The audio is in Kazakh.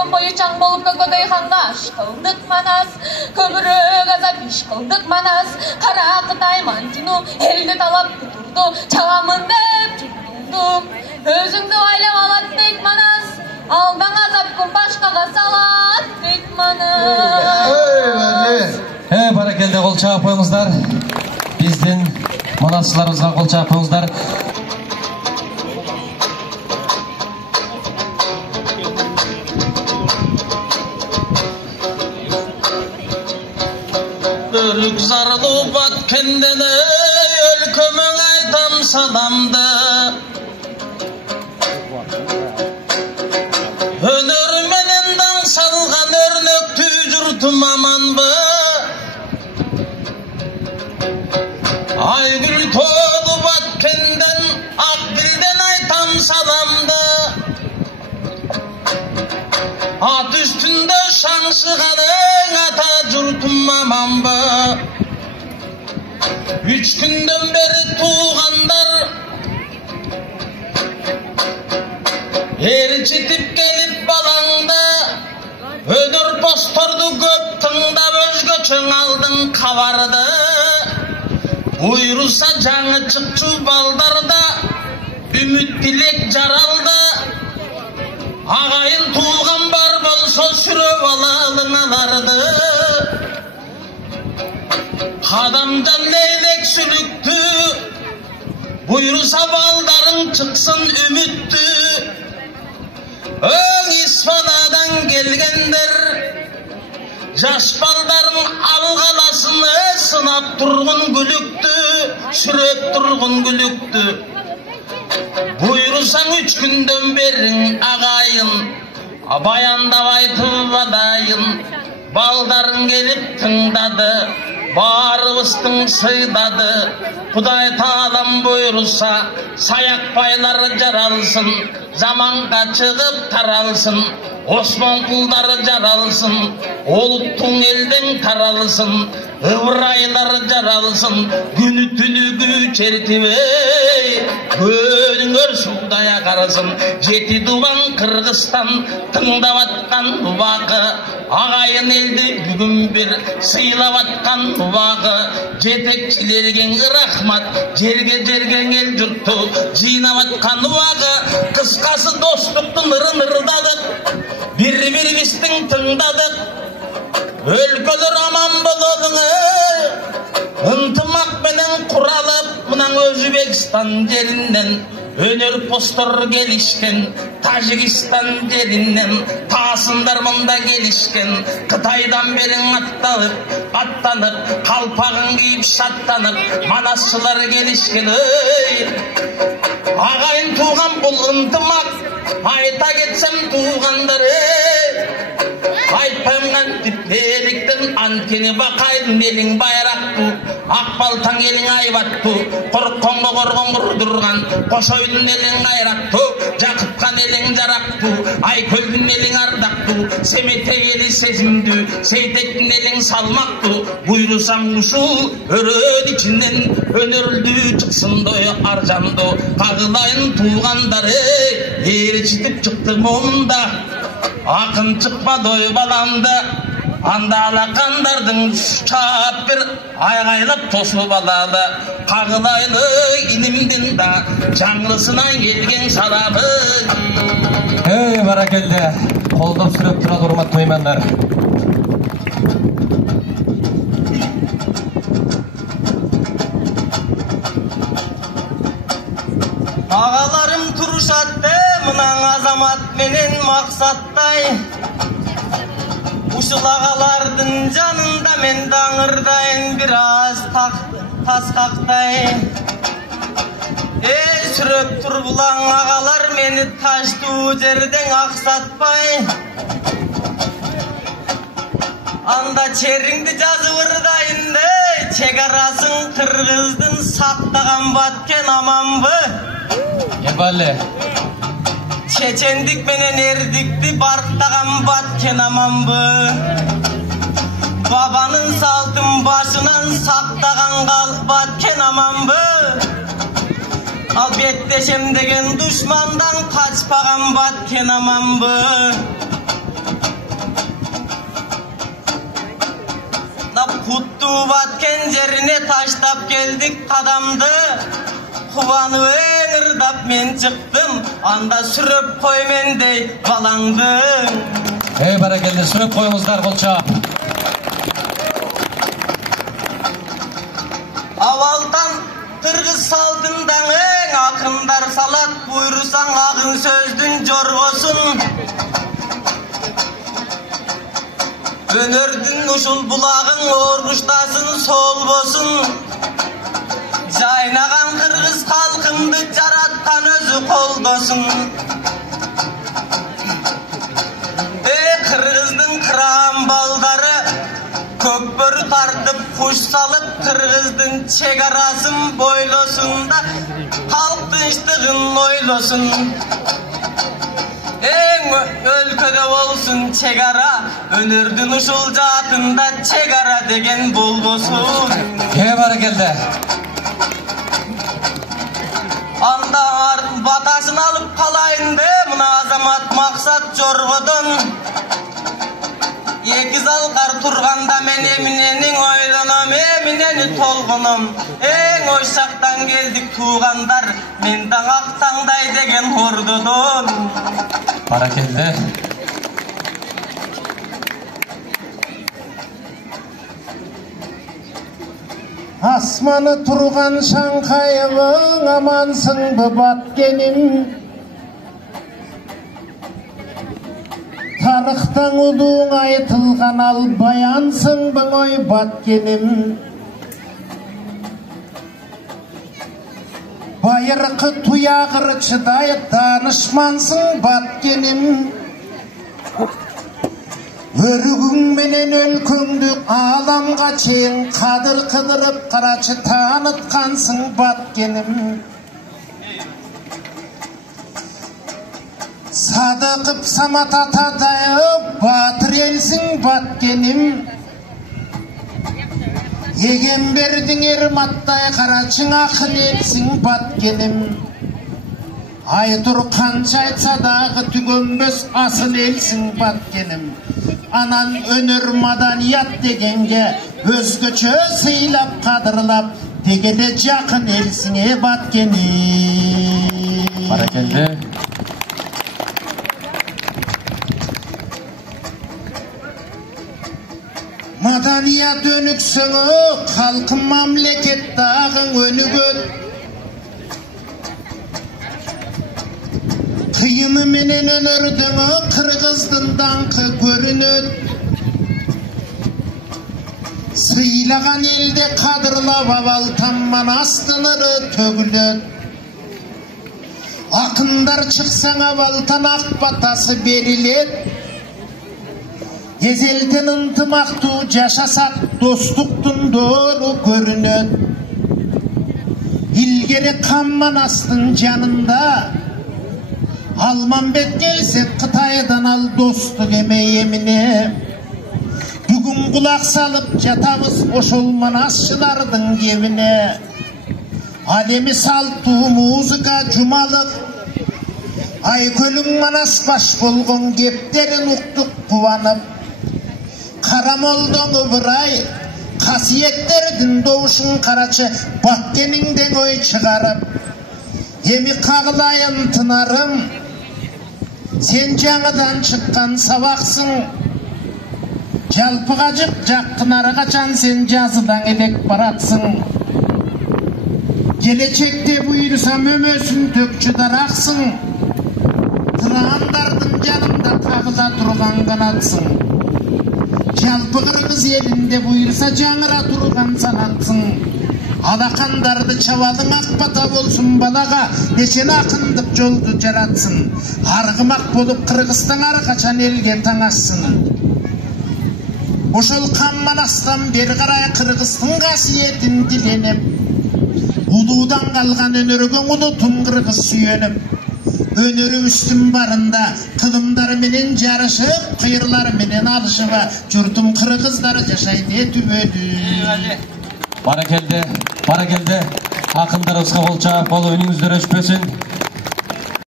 Gün boyu çaң болып көкөдөй ханға шықылдық манас, көбірек азап ешқылдық манас, қара Қытай манжыну елді талап тұрды, чағамын деп жүрдім. Өзіңді ойлап алат дейт манас, алдан азап күн башқаға салат дейт манас. Баракелде, қол чағып қойыңыздар. Біздің манасшыларымызға қол чағып қойыңыздар. Өрік зарлы баткендені өлкөмің айтам садамды. Өнерменен даң салған өрнөктү жұртым аманбы. Айгүл тоды баткенден ақ дилден айтам садамды. Ат үстінде шаңшығаның ата жұртым аманбы. 3 күнден бері туғандар ерчетіп келіп балаңды, өнер посторды көп тыңдап өзгөчөң алдың қабарды. Бұйырса жаңы чықчу балдарда үміт тілек жаралды. Ағайын туылған бар болса сүріп алалың аларды. Қадамдан лейлек сүлікті, бұйырса балдарың чықсын үмітті. Өң Испанадан келгендер жас балдарын алғаласын, сынап тұрғын күлікті, сүреп тұрғын күлікті. Бұйырсаң 3 күнден берің ағайын, баяндап айтып адайын. Балдарын келіп тыңдады, барыбыстың сыйдады. Құдай таалам бұйырса, саяқ байлары жаралсын, заманға шығып таралсын. Осман құлдары жаралсын, олуттың елдің таралсын. Ыбырайлары жаралсын, күні түнігі чертібей, көніңір судая қарасын. Жеті дубан Қырғызстан тыңдап атқан бағы, ағайын елді бүгін бір сыйлап атқан бағы. Жетекшілерге рахмат, жерге ел жұртты жинап атқан бағы. Қысқасы достықтың ырын-ырдадық, бір-біріміздің тыңдадық. Өлкөлөр аман бололуңы, ынтымақ менен құралып, мұнан Өзбекстан жерінен өнер постор келишкен, Тажикстан жерінен тасындар мұнда келишкен. Қытайдан берін аттанып, қалпағын киіп шаттанып, манасшылар келишкен. Ағайын туған бұл ынтымақ, айта кетсем туғандар. Айтпаймған тіппеліктің анкені бақайдың елің байрақту, ақбалтаң елің айбатту, қорқонғы қорғын құрдырған, қошойдың елің айрақту, жақыпқан елің жарақту, айкөлдің елің ардақту, семете елі сезімді, сейтектің елің салмақту. Бұйырсаң ұшыл өрөд ішінен өнерлді шықсын дойы аржанды. Қағылайын туғандары еречітіп шықты мұнда, ақын шықпа дой баламды. Анда алақандардың шап бір айғайлап тосылып алады. Қағылайлы инімден да жаңлысынан келген салабы. Баракелде, қолдап сүреп тұрады ұрмат меймандар. Ағаларым тұрышатты, мұнан азамат менен мақсаттай. Ушыл ағалардың жанында мен даңырдайын біраз тасқақтай. Сүріп тұр бұлаң ағалар мені ташту жерден ақсатпай. Анда черіңді жазып ұрдайынды, чегарасын Қырғыздың сақтаған баткен аманбы. Ебалі. Чечендік менен ердікті барықтаған баткен аманбы. Бабанын салтын башынан сақтаған баткен аманбы. Ал беттешем деген душмандан қачпаған баткен аманбы. суу баткен жерине таштап келдик кадамды. Кубанып ыңырдап мен чыктым, анда сүрөп кой мендей балаңды. Баракелде, сүрөп коюңуздар колча. Авалтан кыргыз салтындан эң акындар салат, буйрусаң акын сөздүн жоргосун. Өнөрдүн ушул булагың оргуштасын солбосун. Жайнаган кыргыз халкымды жараткан өзү колдосун. Кыргыздын кыран балдары көкбөрү тартып куш салып, кыргыздын чегарасын бойлосун да халк тынчтыгын ойлосун. Эң өлкөдө болсун чегара, өнөрдүн ушул жаатында чегара деген болбосун. Баракелде. Анда батасын алып калайын де, мына азамат максат жоргодон. Эки залкар турганда мен эминени ойлоном, эминени толгоном. Эң ойшактан келдик туугандар, мен даңак таңдай деген ордодон. Баракелде. Асманы турган Шаңқайыбың, амансың баткеним. Тарыхтан улуң айтылган ал баянсың ой баткеним. Байыркы туягыр чыдай данышмансың баткеним. Өрүгүң менен өлкөңдү аламга чейин кадыр кыдырып карачы тааныткансың баткеним. Садыкып самат атадайып батыр элсиң баткеним. Егембердиң эрматтай карачың акын элсиң баткеним. Айтур канча айтса дагы түгөнбөс асыл элсиң баткеним. Анан өнөр маданият дегенге өзгөчө сыйлап кадырлап дегеде жакын элсиңе баткеним. Баракелде. Маданият өнүксөңө халкым мамлекет дагың өнүгөт. Кыйыны менен өнөрдөңө кыргыздын даңкы көрүнөт. Сыйлаган элде кадырлап абал тамман астыныры төгүлөт. Акындар чыксаң абалтан ак батасы берилет. Эзелден ынтымактуу жашасак достуктун доору көрүнөт. Илгери Камманастын жанында Алмамбет келсе Кытайдан ал достук эмей эмине. Бүгүн кулак салып жатабыз ошол манасчылардын кебине. Ал эми салттуу музыка жумалык, Айкөлүң манас баш болгон кептерин уктук кубанып. Карамолдоң ыбырай касиеттердин добушун карачы баткениңден ой чыгарып. Эми кагылайын тынарым, сен жаңыдан чыккан сабаксың. Жалпыга жык жактынары качан сен жазыдан элек баратсың. Келечекте буйруса мөмөсүн төкчү дараксың. Тырандардын жанында кагыла турган канатсың. Жалпы кыргыз элинде буйруса жаңыра турган санатсың. Алакандарды чабалың ак бата болсун балага, нечен акындык жолду жаратсың. Аргымак болуп Кыргызстан ар качан элге таңашсын. Ошол Камманастан бери карай Кыргыздын касиетин диленип, улуудан калган өнөргө улутун кыргыз сүйөнүп. Өнөрүбүздүн барында кылымдары менен жарышып, кыйырлары менен алышып, журтум кыргыздары жашайт этүбөдү. Баракелде, баракелде. Акындарыбызга кол чаап, кол өнүңүздөр өчпөсүн.